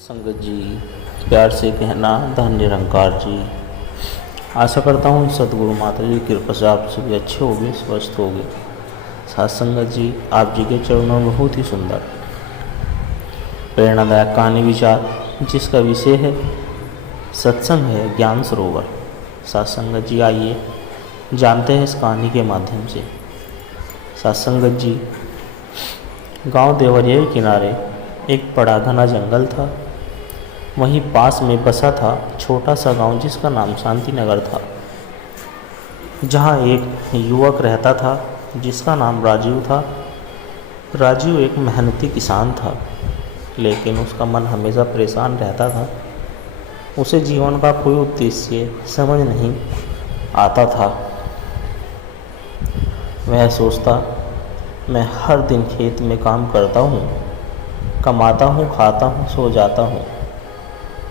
संगत जी, प्यार से कहना धन निरंकार जी। आशा करता हूँ सदगुरु माता जी की कृपा से आप सभी अच्छे होंगे, स्वस्थ होंगे। साथ संगत जी, आप जी के चरणों में बहुत ही सुंदर प्रेरणादायक कहानी विचार, जिसका विषय है सत्संग है ज्ञान सरोवर। साथ संगत जी, आइए जानते हैं इस कहानी के माध्यम से। साथ संगत जी, गांव देवरिया के किनारे एक बड़ा घना जंगल था। वहीं पास में बसा था छोटा सा गांव जिसका नाम शांति नगर था, जहां एक युवक रहता था जिसका नाम राजीव था। राजीव एक मेहनती किसान था, लेकिन उसका मन हमेशा परेशान रहता था। उसे जीवन का कोई उद्देश्य समझ नहीं आता था। वह सोचता, मैं हर दिन खेत में काम करता हूँ, कमाता हूँ, खाता हूँ, सो जाता हूँ,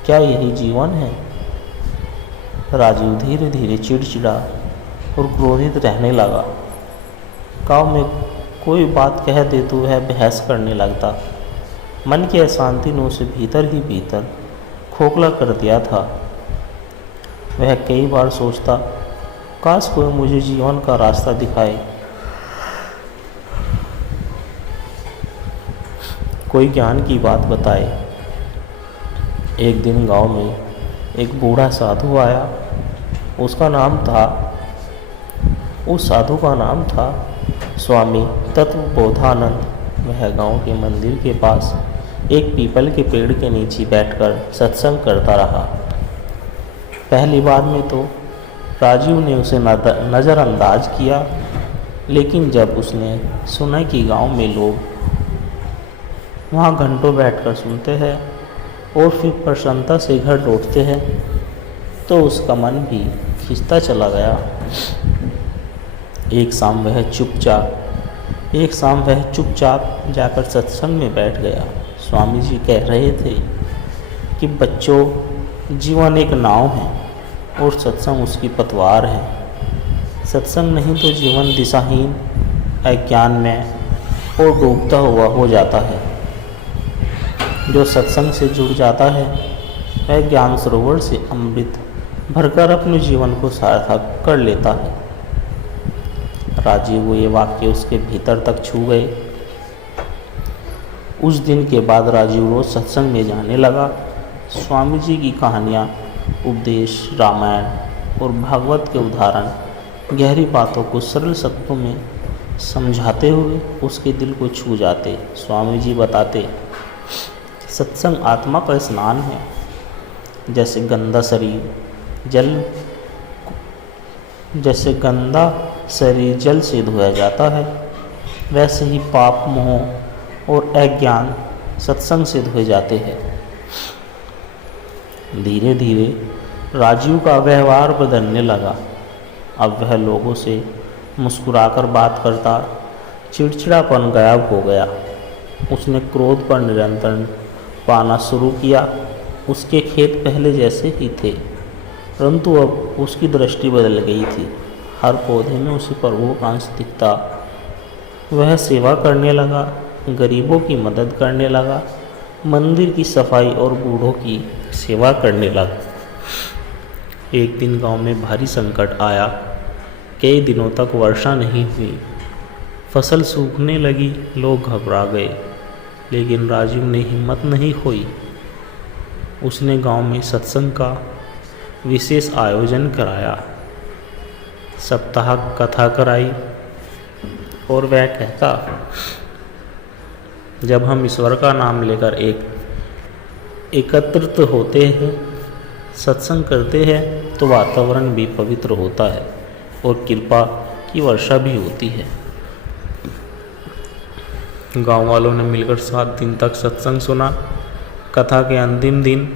क्या यही जीवन है? राजीव धीरे धीरे चिड़चिड़ा और क्रोधित रहने लगा। गांव में कोई बात कह दे तो वह बहस करने लगता। मन की अशांति ने उसे भीतर ही भीतर खोखला कर दिया था। वह कई बार सोचता, काश कोई मुझे जीवन का रास्ता दिखाए, कोई ज्ञान की बात बताए। एक दिन गांव में एक बूढ़ा साधु आया। उस साधु का नाम था स्वामी तत्वबोधानंद। वह गांव के मंदिर के पास एक पीपल के पेड़ के नीचे बैठकर सत्संग करता रहा। पहली बार में तो राजीव ने उसे नज़रअंदाज किया, लेकिन जब उसने सुना कि गांव में लोग वहाँ घंटों बैठकर सुनते हैं और फिर प्रसन्नता से घर लौटते हैं, तो उसका मन भी खिंचता चला गया। एक शाम वह चुपचाप जाकर सत्संग में बैठ गया। स्वामी जी कह रहे थे कि बच्चों, जीवन एक नाव है और सत्संग उसकी पतवार है। सत्संग नहीं तो जीवन दिशाहीन, अज्ञान में और डूबता हुआ हो जाता है। जो सत्संग से जुड़ जाता है वह ज्ञान सरोवर से अमृत भरकर अपने जीवन को सार्थक कर लेता है। राजीव को ये वाक्य उसके भीतर तक छू गए। उस दिन के बाद राजीव रोज सत्संग में जाने लगा। स्वामी जी की कहानियाँ, उपदेश, रामायण और भागवत के उदाहरण गहरी बातों को सरल शब्दों में समझाते हुए उसके दिल को छू जाते। स्वामी जी बताते, सत्संग आत्मा का स्नान है। जैसे गंदा शरीर जल से धोया जाता है, वैसे ही पाप, मोह और अज्ञान सत्संग से धोए जाते हैं। धीरे धीरे राजीव का व्यवहार बदलने लगा। अब वह लोगों से मुस्कुराकर बात करता, चिड़चिड़ापन गायब हो गया। उसने क्रोध पर नियंत्रण पाना शुरू किया। उसके खेत पहले जैसे ही थे, परंतु अब उसकी दृष्टि बदल गई थी। हर पौधे में उसे प्रभु का अंश दिखता। वह सेवा करने लगा, गरीबों की मदद करने लगा, मंदिर की सफाई और बूढ़ों की सेवा करने लगा। एक दिन गांव में भारी संकट आया। कई दिनों तक वर्षा नहीं हुई, फसल सूखने लगी, लोग घबरा गए। लेकिन राजीव ने हिम्मत नहीं खोई। उसने गांव में सत्संग का विशेष आयोजन कराया, सप्ताह कथा कराई और वह कहता, जब हम ईश्वर का नाम लेकर एकत्रित होते हैं, सत्संग करते हैं, तो वातावरण भी पवित्र होता है और कृपा की वर्षा भी होती है। गांव वालों ने मिलकर 7 दिन तक सत्संग सुना। कथा के अंतिम दिन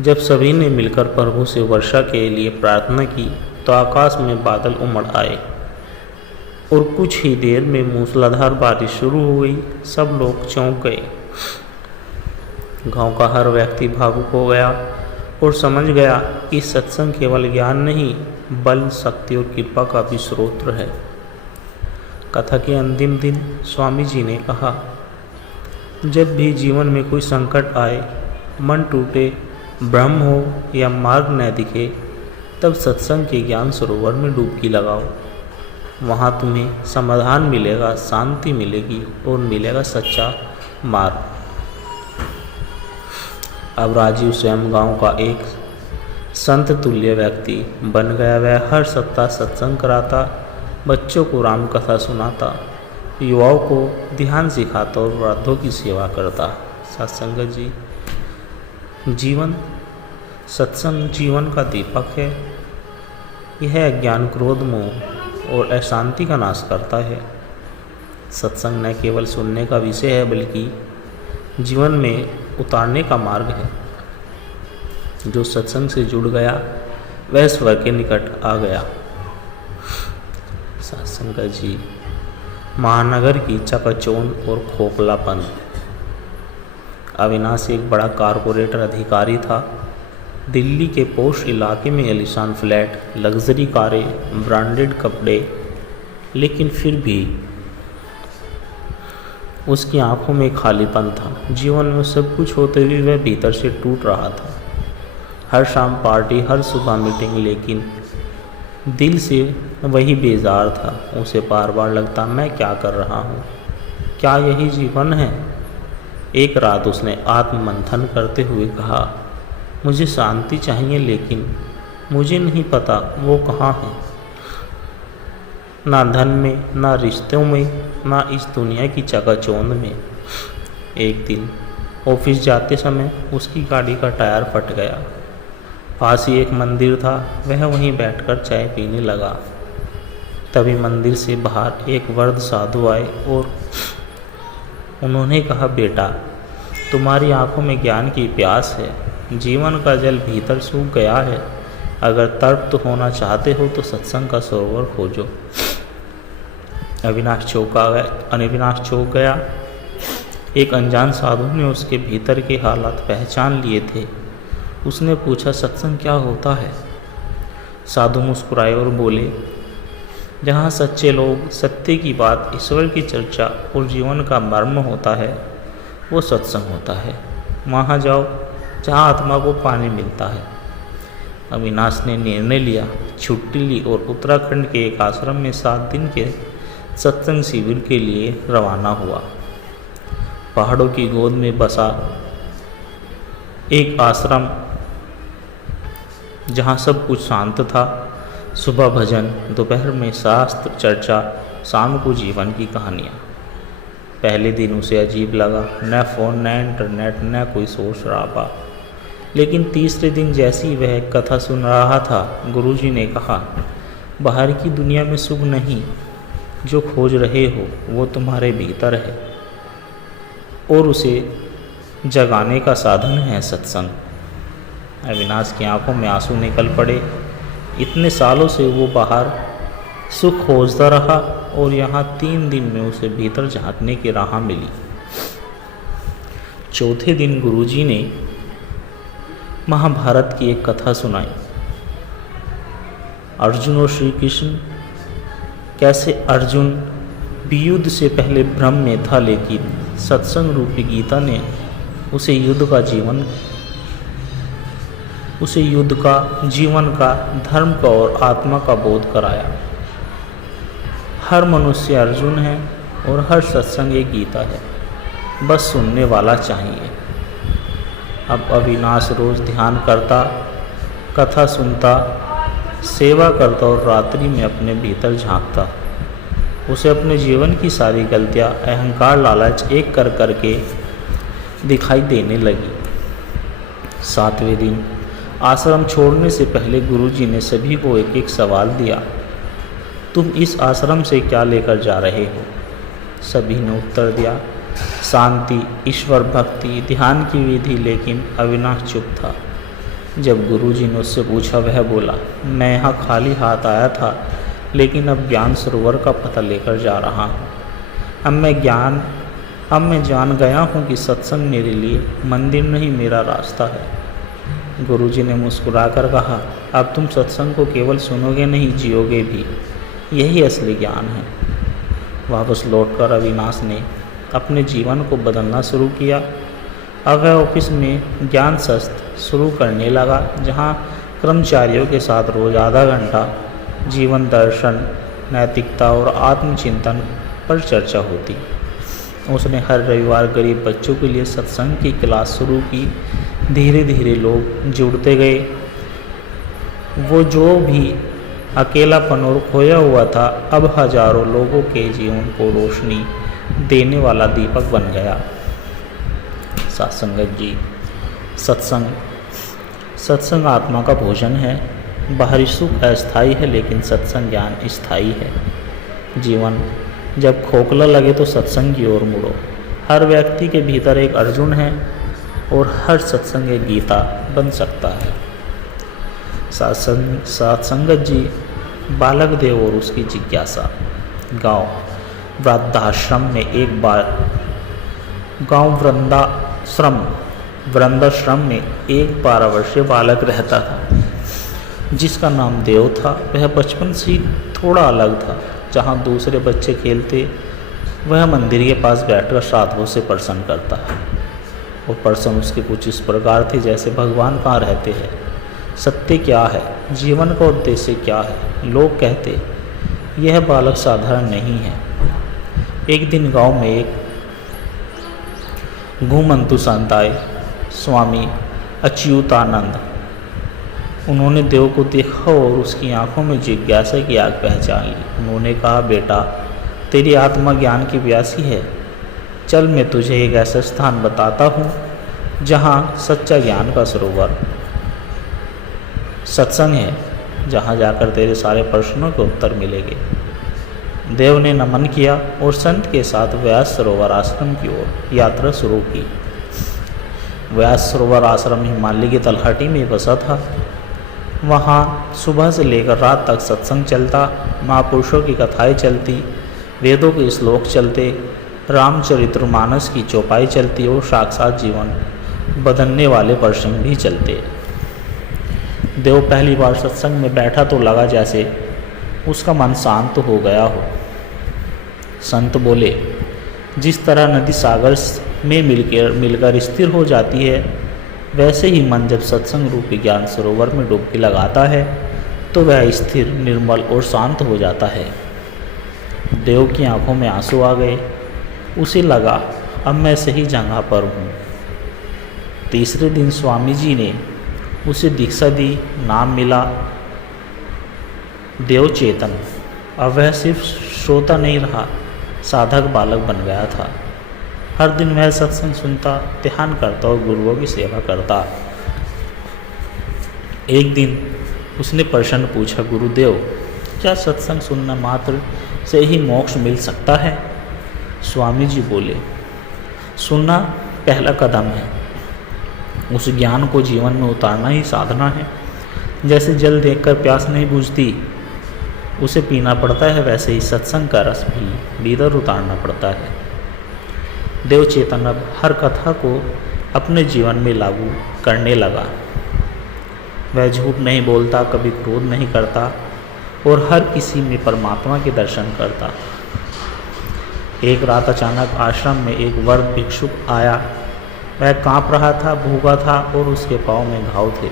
जब सभी ने मिलकर प्रभु से वर्षा के लिए प्रार्थना की, तो आकाश में बादल उमड़ आए और कुछ ही देर में मूसलाधार बारिश शुरू हो गई। सब लोग चौंक गए। गांव का हर व्यक्ति भावुक हो गया और समझ गया कि सत्संग केवल ज्ञान नहीं, बल, शक्ति और कृपा का भी स्रोत है। कथा के अंतिम दिन स्वामी जी ने कहा, जब भी जीवन में कोई संकट आए मन टूटे, ब्रह्म हो या मार्ग न दिखे, तब सत्संग के ज्ञान सरोवर में डुबकी लगाओ। वहाँ तुम्हें समाधान मिलेगा, शांति मिलेगी और मिलेगा सच्चा मार्ग। अब राजीव स्वयं गांव का एक संत तुल्य व्यक्ति बन गया। वह हर सप्ताह सत्संग कराता, बच्चों को राम कथा सुनाता, युवाओं को ध्यान सिखाता और वृद्धों की सेवा करता। सत्संग जी जीवन, सत्संग जीवन का दीपक है। यह अज्ञान, क्रोध, मोह और अशांति का नाश करता है। सत्संग न केवल सुनने का विषय है बल्कि जीवन में उतारने का मार्ग है। जो सत्संग से जुड़ गया वह स्वर्ग के निकट आ गया। सत्संग जी महानगर की चकाचौंध और खोखलापन। अविनाश एक बड़ा कारपोरेटर अधिकारी था। दिल्ली के पोश इलाके में आलीशान फ्लैट, लग्जरी कारें, ब्रांडेड कपड़े, लेकिन फिर भी उसकी आंखों में खालीपन था। जीवन में सब कुछ होते हुए वह भीतर से टूट रहा था। हर शाम पार्टी, हर सुबह मीटिंग, लेकिन दिल से वही बेजार था। उसे बार बार लगता, मैं क्या कर रहा हूँ? क्या यही जीवन है? एक रात उसने आत्ममंथन करते हुए कहा, मुझे शांति चाहिए, लेकिन मुझे नहीं पता वो कहाँ है। ना धन में, ना रिश्तों में, ना इस दुनिया की चकाचौंध में। एक दिन ऑफिस जाते समय उसकी गाड़ी का टायर फट गया। पास ही एक मंदिर था, वह वहीं बैठकर चाय पीने लगा। तभी मंदिर से बाहर एक वृद्ध साधु आए और उन्होंने कहा, बेटा, तुम्हारी आंखों में ज्ञान की प्यास है। जीवन का जल भीतर सूख गया है। अगर तृप्त होना चाहते हो तो सत्संग का सरोवर खोजो। अविनाश चौंक गया। एक अनजान साधु ने उसके भीतर के हालात पहचान लिए थे। उसने पूछा, सत्संग क्या होता है? साधु मुस्कुराए और बोले, जहाँ सच्चे लोग, सत्य की बात, ईश्वर की चर्चा और जीवन का मर्म होता है, वो सत्संग होता है। वहाँ जाओ जहाँ आत्मा को पानी मिलता है। अविनाश ने निर्णय लिया, छुट्टी ली और उत्तराखंड के एक आश्रम में 7 दिन के सत्संग शिविर के लिए रवाना हुआ। पहाड़ों की गोद में बसा एक आश्रम जहाँ सब कुछ शांत था। सुबह भजन, दोपहर में शास्त्र चर्चा, शाम को जीवन की कहानियाँ। पहले दिन उसे अजीब लगा, न फ़ोन, न इंटरनेट, न कोई शोर शराबा। लेकिन तीसरे दिन जैसी वह कथा सुन रहा था, गुरुजी ने कहा, बाहर की दुनिया में सुख नहीं, जो खोज रहे हो वो तुम्हारे भीतर है और उसे जगाने का साधन है सत्संग। अविनाश की आंखों में आंसू निकल पड़े। इतने सालों से वो बाहर सुख खोजता रहा और यहाँ 3 दिन में उसे भीतर झांकने की राह मिली। चौथे दिन गुरुजी ने महाभारत की एक कथा सुनाई। अर्जुन और श्री कृष्ण, कैसे अर्जुन भी युद्ध से पहले भ्रम में था, लेकिन सत्संग रूपी गीता ने उसे युद्ध का, जीवन का, धर्म का और आत्मा का बोध कराया। हर मनुष्य अर्जुन है और हर सत्संग एक गीता है, बस सुनने वाला चाहिए। अब अविनाश रोज ध्यान करता, कथा सुनता, सेवा करता और रात्रि में अपने भीतर झांकता। उसे अपने जीवन की सारी गलतियां, अहंकार, लालच एक कर करके दिखाई देने लगी। 7वें दिन आश्रम छोड़ने से पहले गुरुजी ने सभी को एक एक सवाल दिया, तुम इस आश्रम से क्या लेकर जा रहे हो? सभी ने उत्तर दिया, शांति, ईश्वर भक्ति, ध्यान की विधि। लेकिन अविनाश चुप था। जब गुरुजी ने उससे पूछा, वह बोला, मैं यहाँ खाली हाथ आया था, लेकिन अब ज्ञान सरोवर का पता लेकर जा रहा हूँ। अब मैं जान गया हूँ कि सत्संग मेरे लिए मंदिर नहीं, मेरा रास्ता है। गुरुजी ने मुस्कुराकर कहा, अब तुम सत्संग को केवल सुनोगे नहीं, जियोगे भी। यही असली ज्ञान है। वापस लौटकर अविनाश ने अपने जीवन को बदलना शुरू किया। अब वह ऑफिस में ज्ञान सत्र शुरू करने लगा, जहाँ कर्मचारियों के साथ रोज आधा घंटा जीवन दर्शन, नैतिकता और आत्मचिंतन पर चर्चा होती। उसने हर रविवार गरीब बच्चों के लिए सत्संग की क्लास शुरू की। धीरे धीरे लोग जुड़ते गए। वो जो भी अकेलापन और खोया हुआ था, अब हजारों लोगों के जीवन को रोशनी देने वाला दीपक बन गया। सत्संगत जी, सत्संग आत्मा का भोजन है। बाहरी सुख अस्थायी है, लेकिन सत्संग ज्ञान स्थायी है। जीवन जब खोखला लगे तो सत्संग की ओर मुड़ो। हर व्यक्ति के भीतर एक अर्जुन है और हर सत्संग एक गीता बन सकता है। सत्संगत जी, बालक देव और उसकी जिज्ञासा। गांव वृंदाश्रम में एक 12 वर्षीय बालक रहता था, जिसका नाम देव था। वह बचपन से ही थोड़ा अलग था। जहाँ दूसरे बच्चे खेलते, वह मंदिर के पास बैठकर साधुओं से प्रश्न करता। और प्रश्न उसके कुछ इस प्रकार थे, जैसे भगवान कहाँ रहते हैं, सत्य क्या है, जीवन का उद्देश्य क्या है। लोग कहते यह बालक साधारण नहीं है। एक दिन गांव में एक घुमंतु संत आए, स्वामी अच्युतानंद। उन्होंने देव को देखा और उसकी आंखों में जिज्ञासा की आग पहचान ली। उन्होंने कहा, बेटा, तेरी आत्मा ज्ञान की प्यासी है। चल, मैं तुझे एक ऐसा स्थान बताता हूँ जहाँ सच्चा ज्ञान का सरोवर सत्संग है, जहाँ जाकर तेरे सारे प्रश्नों के उत्तर मिलेंगे। देव ने नमन किया और संत के साथ व्यास सरोवर आश्रम की ओर यात्रा शुरू की। व्यास सरोवर आश्रम हिमालय की तलहटी में बसा था। वहाँ सुबह से लेकर रात तक सत्संग चलता, महापुरुषों की कथाएं चलती, वेदों के श्लोक चलते, रामचरितमानस की चौपाई चलती और साक्षात जीवन बदलने वाले प्रसंग भी चलते। देव पहली बार सत्संग में बैठा तो लगा जैसे उसका मन शांत हो गया हो। संत बोले, जिस तरह नदी सागर में मिलकर स्थिर हो जाती है, वैसे ही मन जब सत्संग रूपी ज्ञान सरोवर में डुबकी लगाता है तो वह स्थिर, निर्मल और शांत हो जाता है। देव की आंखों में आंसू आ गए। उसे लगा, अब मैं सही जगह पर हूँ। तीसरे दिन स्वामी जी ने उसे दीक्षा दी। नाम मिला देव चेतन। अब वह सिर्फ श्रोता नहीं रहा, साधक बालक बन गया था। हर दिन वह सत्संग सुनता, ध्यान करता और गुरुओं की सेवा करता। एक दिन उसने प्रश्न पूछा, गुरुदेव, क्या सत्संग सुनना मात्र से ही मोक्ष मिल सकता है? स्वामी जी बोले, सुनना पहला कदम है। उस ज्ञान को जीवन में उतारना ही साधना है। जैसे जल देखकर प्यास नहीं बुझती, उसे पीना पड़ता है, वैसे ही सत्संग का रस भी भीतर उतारना पड़ता है। देव चेतन अब हर कथा को अपने जीवन में लागू करने लगा। वह झूठ नहीं बोलता, कभी क्रोध नहीं करता और हर किसी में परमात्मा के दर्शन करता। एक रात अचानक आश्रम में एक वृद्ध भिक्षुक आया। वह कांप रहा था, भूखा था और उसके पाँव में घाव थे।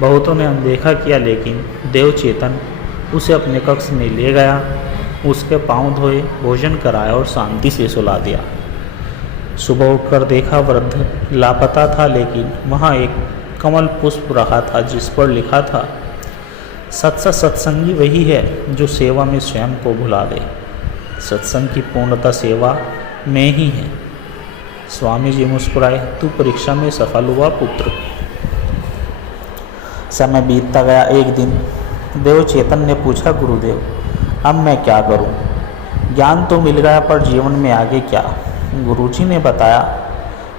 बहुतों ने अनदेखा किया, लेकिन देव चेतन उसे अपने कक्ष में ले गया, उसके पाँव धोए, भोजन कराया और शांति से सुला दिया। सुबह उठकर देखा, वृद्ध लापता था, लेकिन वहाँ एक कमल पुष्प रखा था जिस पर लिखा था, सच्चा सत्संगी वही है जो सेवा में स्वयं को भुला दे। सत्संग की पूर्णता सेवा में ही है। स्वामी जी मुस्कुराए, तू परीक्षा में सफल हुआ पुत्र। समय बीतता गया। एक दिन देव चेतन ने पूछा, गुरुदेव, अब मैं क्या करूं? ज्ञान तो मिल गया, पर जीवन में आगे क्या? गुरुजी ने बताया,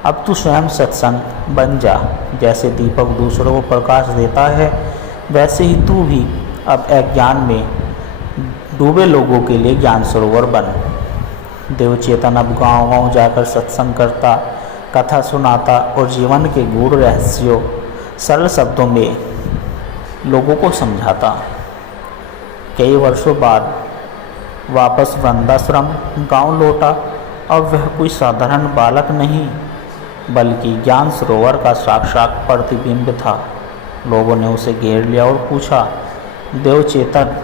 अब तू स्वयं सत्संग बन जा। जैसे दीपक दूसरों को प्रकाश देता है, वैसे ही तू भी अब अज्ञान में डूबे लोगों के लिए ज्ञान सरोवर बन। देव चेतन अब गांव-गांव जाकर सत्संग करता, कथा सुनाता और जीवन के गूढ़ रहस्यों सरल शब्दों में लोगों को समझाता। कई वर्षों बाद वापस वृंदाश्रम गांव लौटा। अब वह कोई साधारण बालक नहीं, बल्कि ज्ञान सरोवर का साक्षात प्रतिबिंब था। लोगों ने उसे घेर लिया और पूछा, देव चेतन,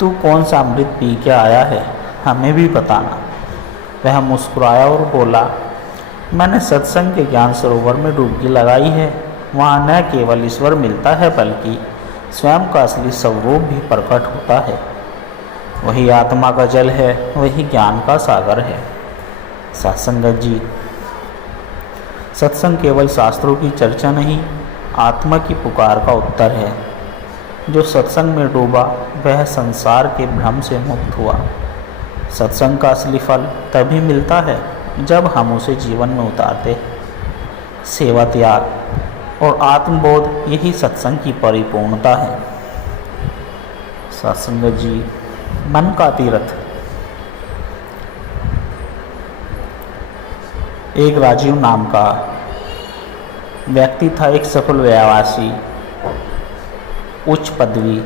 तू कौन सा अमृत पी के आया है, हमें भी बताना। वह मुस्कुराया और बोला, मैंने सत्संग के ज्ञान सरोवर में डुबकी लगाई है। वहाँ न केवल ईश्वर मिलता है बल्कि स्वयं का असली स्वरूप भी प्रकट होता है। वही आत्मा का जल है, वही ज्ञान का सागर है। सत्संगत जी, सत्संग केवल शास्त्रों की चर्चा नहीं, आत्मा की पुकार का उत्तर है। जो सत्संग में डूबा वह संसार के भ्रम से मुक्त हुआ। सत्संग का असली फल तभी मिलता है जब हम उसे जीवन में उतारते हैं। सेवा, त्याग और आत्मबोध यही सत्संग की परिपूर्णता है। सत्संगत जी, मन का तीर्थ। एक राजीव नाम का व्यक्ति था, एक सफल व्यवसायी, उच्च पदवी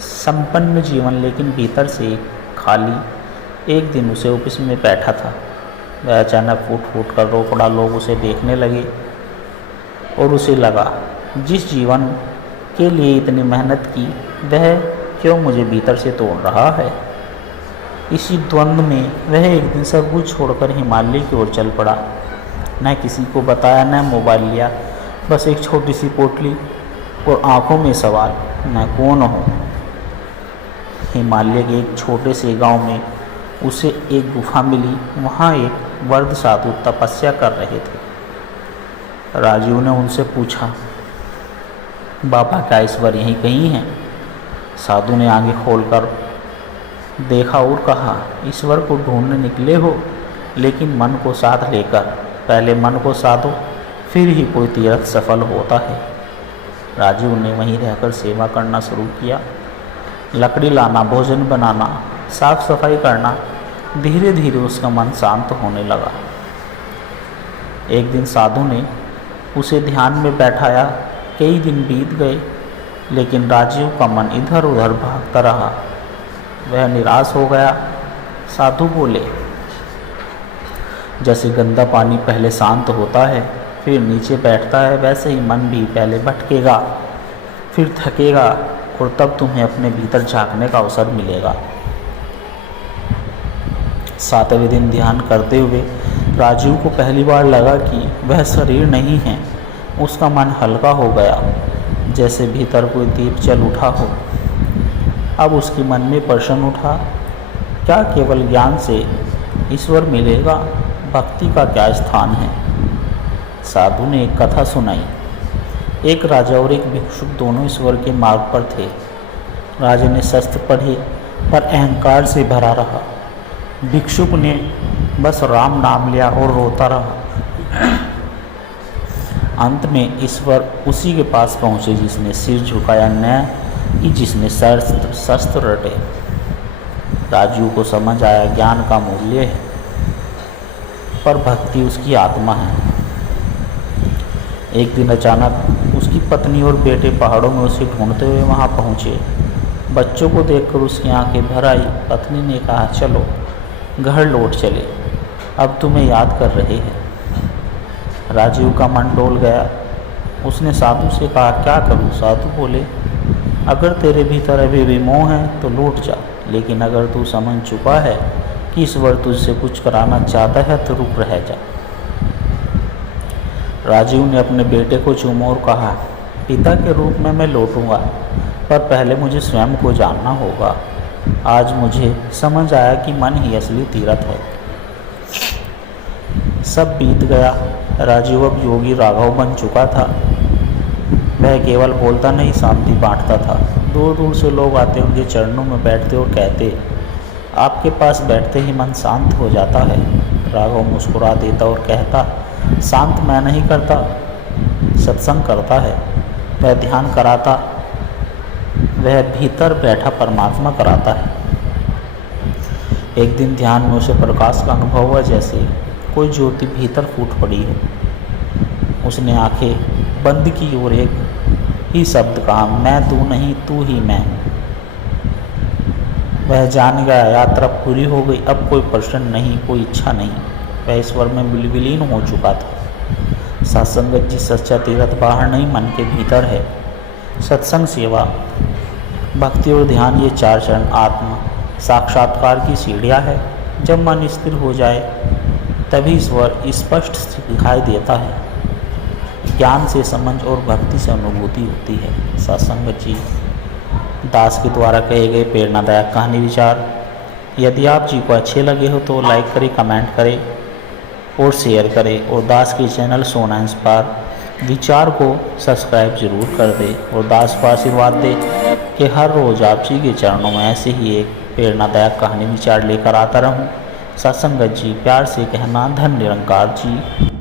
संपन्न जीवन, लेकिन भीतर से खाली। एक दिन उसे ऑफिस में बैठा था, वह अचानक फूट फूट कर रो पड़ा। लोग उसे देखने लगे और उसे लगा, जिस जीवन के लिए इतनी मेहनत की वह क्यों मुझे भीतर से तोड़ रहा है। इसी द्वंद्व में वह एक दिन सब कुछ छोड़कर हिमालय की ओर चल पड़ा। न किसी को बताया, न मोबाइल लिया, बस एक छोटी सी पोटली और आंखों में सवाल, मैं कौन हूँ। हिमालय के एक छोटे से गांव में उसे एक गुफा मिली। वहाँ एक वृद्ध साधु तपस्या कर रहे थे। राजीव ने उनसे पूछा, बाबा क्या ईश्वर यहीं कहीं है? साधु ने आंखें खोलकर देखा और कहा, ईश्वर को ढूंढने निकले हो, लेकिन मन को साथ लेकर। पहले मन को साधो, फिर ही कोई तीर्थ सफल होता है। राजीव ने वहीं रहकर सेवा करना शुरू किया। लकड़ी लाना, भोजन बनाना, साफ सफाई करना। धीरे धीरे उसका मन शांत होने लगा। एक दिन साधु ने उसे ध्यान में बैठाया। कई दिन बीत गए, लेकिन राजीव का मन इधर उधर भागता रहा। वह निराश हो गया। साधु बोले, जैसे गंदा पानी पहले शांत होता है, फिर नीचे बैठता है, वैसे ही मन भी पहले भटकेगा, फिर थकेगा, और तब तुम्हें अपने भीतर झांकने का अवसर मिलेगा। 7वें दिन ध्यान करते हुए राजीव को पहली बार लगा कि वह शरीर नहीं है। उसका मन हल्का हो गया, जैसे भीतर कोई दीप जल उठा हो। अब उसके मन में प्रश्न उठा, क्या केवल ज्ञान से ईश्वर मिलेगा? भक्ति का क्या स्थान है? साधु ने एक कथा सुनाई। एक राजा और एक भिक्षुक दोनों ईश्वर के मार्ग पर थे। राजा ने शास्त्र पढ़े पर अहंकार से भरा रहा। भिक्षुक ने बस राम नाम लिया और रोता रहा। अंत में ईश्वर उसी के पास पहुँचे जिसने सिर झुकाया, न कि जिसने शस्त्र रटे। राजीव को समझ आया, ज्ञान का मूल्य है, पर भक्ति उसकी आत्मा है। एक दिन अचानक उसकी पत्नी और बेटे पहाड़ों में उसे ढूंढते हुए वहां पहुंचे। बच्चों को देखकर उसकी आंखें भर आई। पत्नी ने कहा, चलो घर लौट चले, अब तुम्हें याद कर रहे हैं। राजीव का मन डोल गया। उसने साधु से कहा, क्या करूं? साधु बोले, अगर तेरे भीतर अभी भी मोह है तो लौट जा, लेकिन अगर तू समझ चुका है कि ईश्वर तुझसे कुछ कराना चाहता है तो रुक रह जा। राजीव ने अपने बेटे को चूमा और कहा, पिता के रूप में मैं लौटूंगा, पर पहले मुझे स्वयं को जानना होगा। आज मुझे समझ आया कि मन ही असली तीर्थ है। सब बीत गया। राजीव अब योगी राघव बन चुका था। वह केवल बोलता नहीं, शांति बांटता था। दूर दूर से लोग आते, उनके चरणों में बैठते और कहते, आपके पास बैठते ही मन शांत हो जाता है। राघव मुस्कुरा देता और कहता, शांत मैं नहीं करता, सत्संग करता है। वह ध्यान कराता, वह भीतर बैठा परमात्मा कराता है। एक दिन ध्यान में उसे प्रकाश का अनुभव हुआ, जैसे कोई ज्योति भीतर फूट पड़ी हो। उसने आंखें बंद की और एक ही शब्द कहा, मैं तू नहीं, तू ही मैं। वह जान गया, यात्रा पूरी हो गई। अब कोई प्रश्न नहीं, कोई इच्छा नहीं। वह ईश्वर में विलीन हो चुका था। सत्संगत जी सच्चा तीर्थ बाहर नहीं मन के भीतर है। सत्संग सेवा भक्ति और ध्यान ये 4 चरण आत्मा साक्षात्कार की सीढ़ियाँ है। जब मन स्थिर हो जाए तभी ईश्वर स्पष्ट दिखाई देता है। ज्ञान से समझ और भक्ति से अनुभूति होती है। सत्संगत जी दास के द्वारा कहे गए प्रेरणादायक कहानी विचार यदि आप जी को अच्छे लगे हो तो लाइक करें, कमेंट करें और शेयर करें और दास के चैनल सोना इंस्पायर विचार को सब्सक्राइब जरूर कर दें और दास को आशीर्वाद दें कि हर रोज़ आप जी के चरणों में ऐसे ही एक प्रेरणादायक कहानी विचार लेकर आता रहूं। सत्संगत जी प्यार से कहना धन निरंकार जी।